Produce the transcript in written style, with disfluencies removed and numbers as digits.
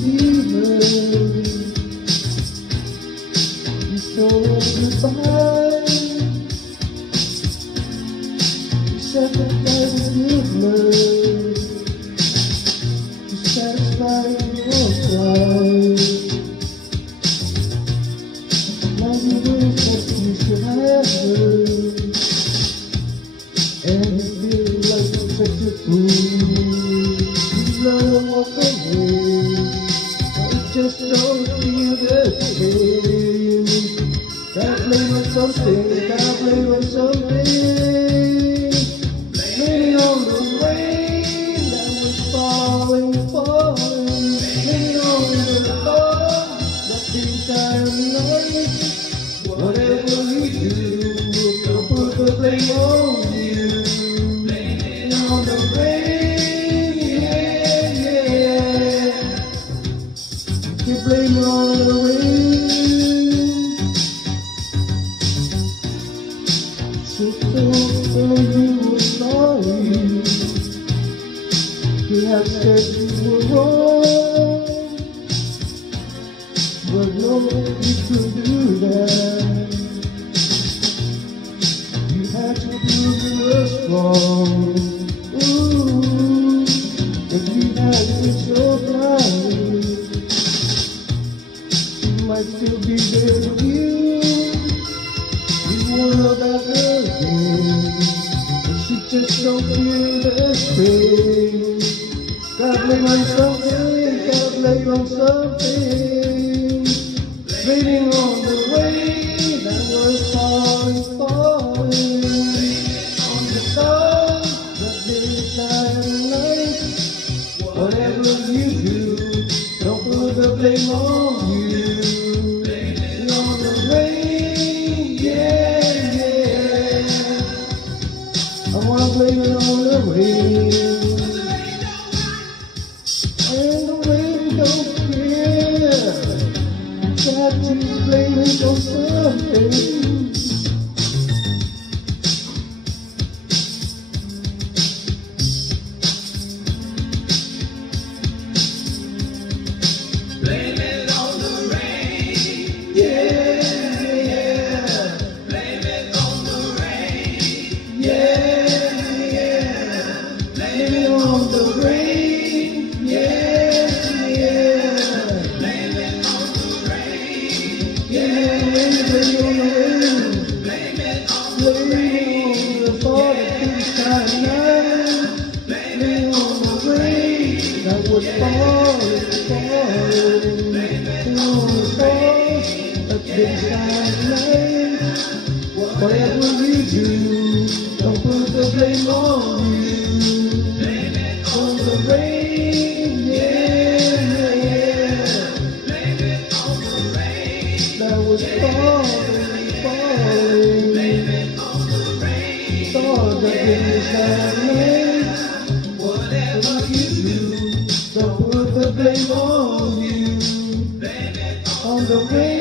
demons. You stole goodbye. You sacrificed your blood to satisfy your pride. Now you wish that you should have her, and you feel like such a fool. You love to walk away, but you just don't feel the same. Gotta blame on something, gotta blame on something. Maybe on the rain that was falling, falling. Maybe on the dawn that the entire night. Whatever you do, don't put the blame on you. Blame on the rain, yeah, yeah. You blame it on the rain. So you were sorry. He had said you were wrong, but no, you couldn't do that. You had to prove you were strong. Ooh, if you had been so blind, she might still be there with you. You won't love that girl again, but she just don't feel the same. Gotta blame on something, gotta blame on something. Blaming on the rain that was falling, falling. On the sun that didn't shine light. Whatever you do, don't put the blame on you. Blame on the rain, yeah, yeah. I wanna blame it on the rain. And the rain don't care. Got to blame it on something. Blame it on the rain. Yeah, yeah. Blame it on the rain. Yeah, yeah. Blame it on the rain. Yeah, yeah. Blame it on the rain. Yeah, blame it on the rain. Blame it on the Blame rain. it on the fall that didn't shine light. Blame it on the rain that was falling, falling. Blame it on the fall that didn't shine light. Whatever you do, don't put the blame on you. Blame it On the rain, yeah, yeah. Blame it on the rain. That was falling, falling. Blame it on the rain. Stars that didn't shine light. Whatever you do, don't put the blame on you. blame it On the rain.